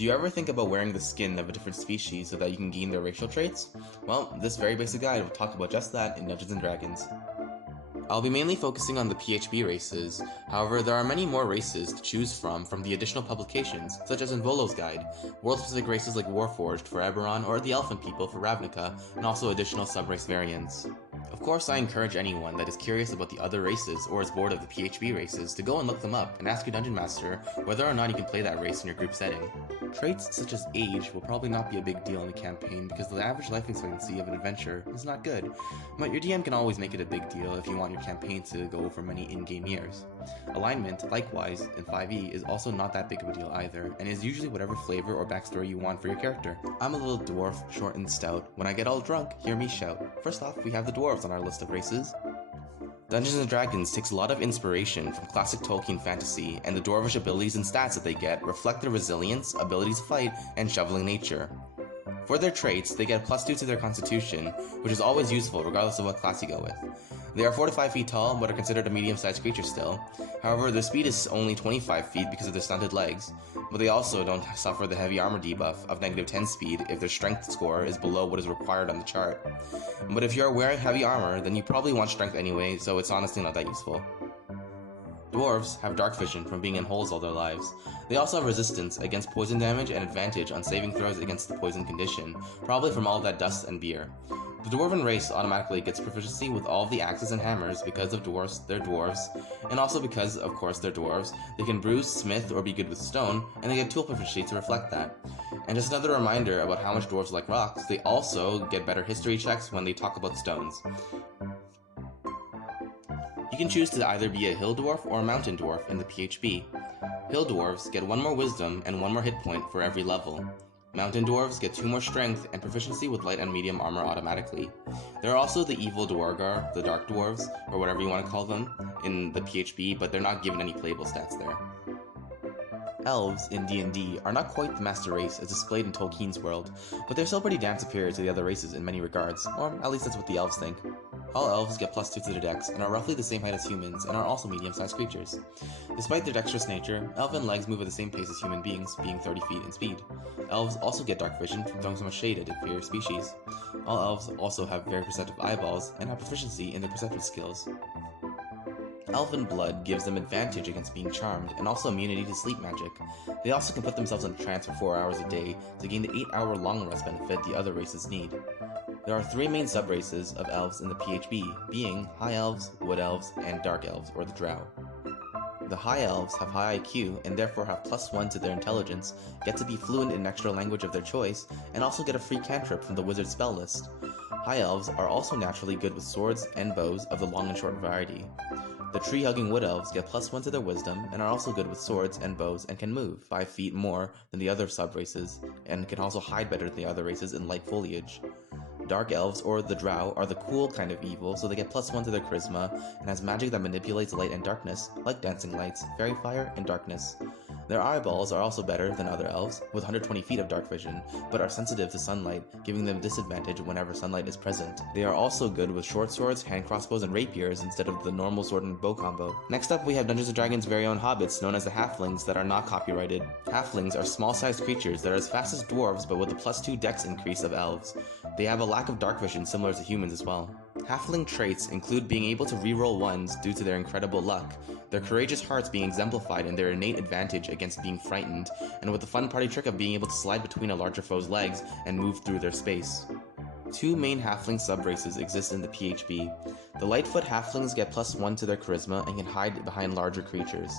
Do you ever think about wearing the skin of a different species so that you can gain their racial traits? Well, this very basic guide will talk about just that in Dungeons & Dragons. I'll be mainly focusing on the PHB races, however there are many more races to choose from the additional publications, such as in Volo's Guide, world-specific races like Warforged for Eberron or the Elfin People for Ravnica, and also additional sub-race variants. Of course, I encourage anyone that is curious about the other races or is bored of the PHB races to go and look them up and ask your Dungeon Master whether or not you can play that race in your group setting. Traits such as age will probably not be a big deal in the campaign because the average life expectancy of an adventure is not good, but your DM can always make it a big deal if you want your campaign to go over many in-game years. Alignment, likewise, in 5e is also not that big of a deal either, and is usually whatever flavor or backstory you want for your character. I'm a little dwarf, short and stout. When I get all drunk, hear me shout. First off, we have the dwarves on our list of races. Dungeons & Dragons takes a lot of inspiration from classic Tolkien fantasy, and the dwarvish abilities and stats that they get reflect their resilience, ability to fight, and shoveling nature. For their traits, they get +2 to their constitution, which is always useful regardless of what class you go with. They are 4 to 5 feet tall, but are considered a medium-sized creature still. However, their speed is only 25 feet because of their stunted legs, but they also don't suffer the heavy armor debuff of -10 speed if their strength score is below what is required on the chart. But if you are wearing heavy armor, then you probably want strength anyway, so it's honestly not that useful. Dwarves have dark vision from being in holes all their lives. They also have resistance against poison damage and advantage on saving throws against the poison condition, probably from all that dust and beer. The Dwarven race automatically gets proficiency with all of the axes and hammers because of they're dwarves, and also because, of course, they're dwarves, they can bruise, smith, or be good with stone, and they get tool proficiency to reflect that. And just another reminder about how much dwarves like rocks, they also get better history checks when they talk about stones. You can choose to either be a hill dwarf or a mountain dwarf in the PHB. Hill dwarves get 1 more wisdom and 1 more hit point for every level. Mountain dwarves get 2 more strength and proficiency with light and medium armor automatically. There are also the evil Dwargar, the dark dwarves, or whatever you want to call them, in the PHB, but they're not given any playable stats there. Elves in D&D are not quite the master race as displayed in Tolkien's world, but they're still pretty damn superior to the other races in many regards, or at least that's what the elves think. All elves get +2 to their dex and are roughly the same height as humans and are also medium-sized creatures. Despite their dexterous nature, elven legs move at the same pace as human beings, being 30 feet in speed. Elves also get dark vision from throwing so much shade at inferior species. All elves also have very perceptive eyeballs and have proficiency in their perceptive skills. Elven blood gives them advantage against being charmed, and also immunity to sleep magic. They also can put themselves in trance for 4 hours a day to gain the 8-hour long rest benefit the other races need. There are 3 main sub-races of elves in the PHB, being High Elves, Wood Elves, and Dark Elves, or the Drow. The High Elves have high IQ and therefore have +1 to their intelligence, get to be fluent in an extra language of their choice, and also get a free cantrip from the wizard spell list. High Elves are also naturally good with swords and bows of the long and short variety. The tree-hugging Wood Elves get +1 to their wisdom and are also good with swords and bows and can move 5 feet more than the other sub-races, and can also hide better than the other races in light foliage. Dark Elves, or the Drow, are the cool kind of evil, so they get +1 to their charisma, and has magic that manipulates light and darkness, like dancing lights, fairy fire, and darkness. Their eyeballs are also better than other elves, with 120 feet of dark vision, but are sensitive to sunlight, giving them disadvantage whenever sunlight is present. They are also good with short swords, hand crossbows, and rapiers instead of the normal sword and bow combo. Next up, we have Dungeons & Dragons' very own hobbits, known as the Halflings, that are not copyrighted. Halflings are small-sized creatures that are as fast as dwarves, but with a +2 dex increase of elves. They have a lack of dark vision similar to humans as well. Halfling traits include being able to reroll 1s due to their incredible luck, their courageous hearts being exemplified in their innate advantage against being frightened, and with the fun party trick of being able to slide between a larger foe's legs and move through their space. 2 main halfling sub-races exist in the PHB. The Lightfoot halflings get +1 to their charisma and can hide behind larger creatures.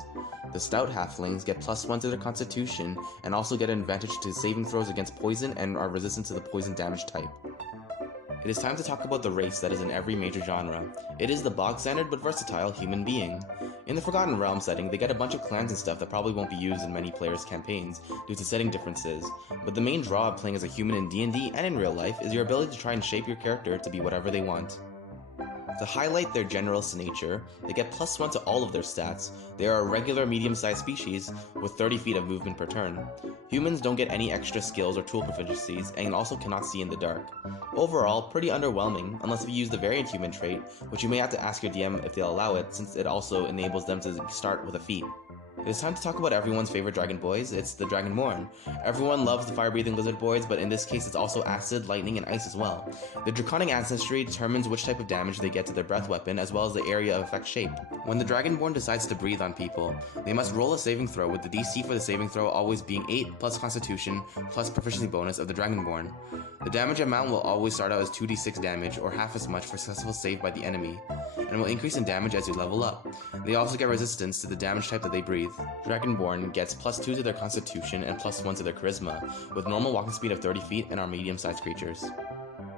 The stout halflings get +1 to their constitution and also get an advantage to saving throws against poison and are resistant to the poison damage type. It is time to talk about the race that is in every major genre. It is the bog-standard but versatile human being. In the Forgotten Realms setting, they get a bunch of clans and stuff that probably won't be used in many players' campaigns due to setting differences, but the main draw of playing as a human in D&D and in real life is your ability to try and shape your character to be whatever they want. To highlight their generous nature, they get +1 to all of their stats. They are a regular medium-sized species with 30 feet of movement per turn. Humans don't get any extra skills or tool proficiencies and also cannot see in the dark. Overall, pretty underwhelming unless you use the variant human trait, which you may have to ask your DM if they'll allow it since it also enables them to start with a feat. It is time to talk about everyone's favorite dragon boys. It's the Dragonborn. Everyone loves the fire-breathing lizard boys, but in this case it's also acid, lightning, and ice as well. Their draconic ancestry determines which type of damage they get to their breath weapon, as well as the area of effect shape. When the Dragonborn decides to breathe on people, they must roll a saving throw, with the DC for the saving throw always being 8 plus Constitution plus proficiency bonus of the Dragonborn. The damage amount will always start out as 2d6 damage, or half as much for successful save by the enemy, and will increase in damage as you level up. They also get resistance to the damage type that they breathe. Dragonborn gets +2 to their Constitution and +1 to their Charisma, with normal walking speed of 30 feet and are medium-sized creatures.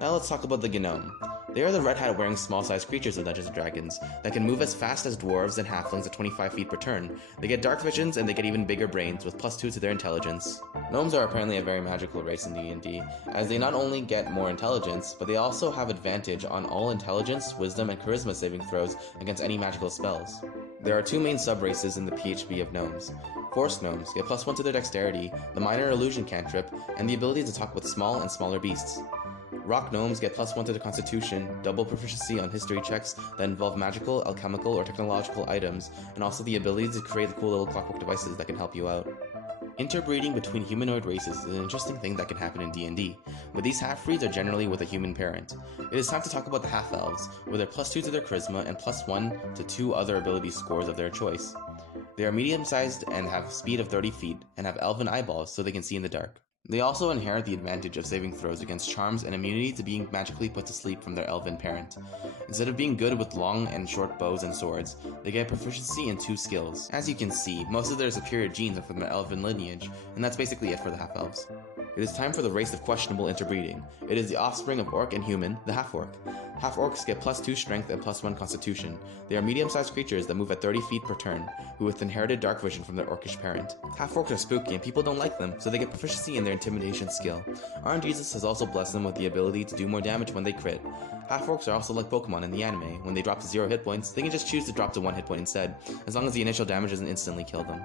Now let's talk about the Gnome. They are the red hat wearing small-sized creatures of Dungeons & Dragons that can move as fast as dwarves and halflings at 25 feet per turn. They get dark visions and they get even bigger brains with +2 to their intelligence. Gnomes are apparently a very magical race in D&D, as they not only get more intelligence, but they also have advantage on all intelligence, wisdom, and charisma saving throws against any magical spells. There are two main sub-races in the PHB of gnomes. Forest gnomes get +1 to their dexterity, the minor illusion cantrip, and the ability to talk with small and smaller beasts. Rock gnomes get +1 to their constitution, double proficiency on history checks that involve magical, alchemical, or technological items, and also the ability to create cool little clockwork devices that can help you out. Interbreeding between humanoid races is an interesting thing that can happen in D&D, but these half-breeds are generally with a human parent. It is time to talk about the half-elves, with their +2 to their charisma and +1 to 2 other ability scores of their choice. They are medium-sized and have speed of 30 feet, and have elven eyeballs so they can see in the dark. They also inherit the advantage of saving throws against charms and immunity to being magically put to sleep from their elven parent. Instead of being good with long and short bows and swords, they get proficiency in 2 skills. As you can see, most of their superior genes are from their elven lineage, and that's basically it for the half-elves. It is time for the race of questionable interbreeding. It is the offspring of orc and human, the half-orc. Half-orcs get +2 strength and +1 constitution. They are medium-sized creatures that move at 30 feet per turn, who with inherited dark vision from their orcish parent. Half-orcs are spooky and people don't like them, so they get proficiency in their intimidation skill. RNGesus has also blessed them with the ability to do more damage when they crit. Half-orcs are also like Pokemon in the anime. When they drop to 0 hit points, they can just choose to drop to 1 hit point instead, as long as the initial damage doesn't instantly kill them.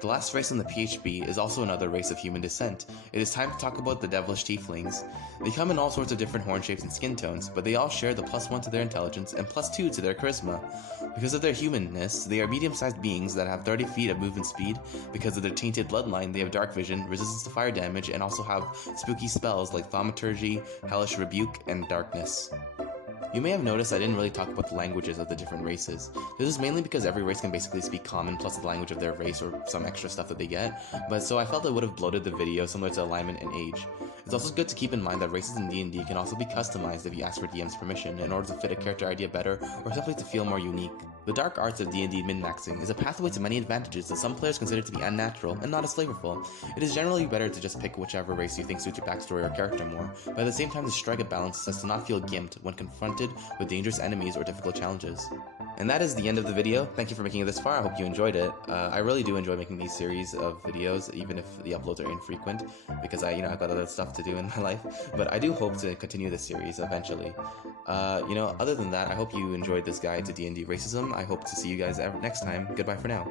The last race in the PHB is also another race of human descent. It is time to talk about the devilish Tieflings. They come in all sorts of different horn shapes and skin tones, but they all share the +1 to their intelligence and +2 to their charisma. Because of their humanness, they are medium-sized beings that have 30 feet of movement speed. Because of their tainted bloodline, they have dark vision, resistance to fire damage, and also have spooky spells like Thaumaturgy, Hellish Rebuke, and Darkness. You may have noticed I didn't really talk about the languages of the different races. This is mainly because every race can basically speak common plus the language of their race or some extra stuff that they get, but so I felt it would have bloated the video similar to alignment and age. It's also good to keep in mind that races in D&D can also be customized if you ask for DM's permission in order to fit a character idea better or simply to feel more unique. The dark arts of D&D min-maxing is a pathway to many advantages that some players consider to be unnatural and not as flavorful. It is generally better to just pick whichever race you think suits your backstory or character more, but at the same time to strike a balance so as to not feel gimped when confronted with dangerous enemies or difficult challenges. And that is the end of the video. Thank you for making it this far. I hope you enjoyed it. I really do enjoy making these series of videos, even if the uploads are infrequent, because I've got other stuff to do in my life. But I do hope to continue this series eventually. Other than that, I hope you enjoyed this guide to D&D racism. I hope to see you guys next time. Goodbye for now.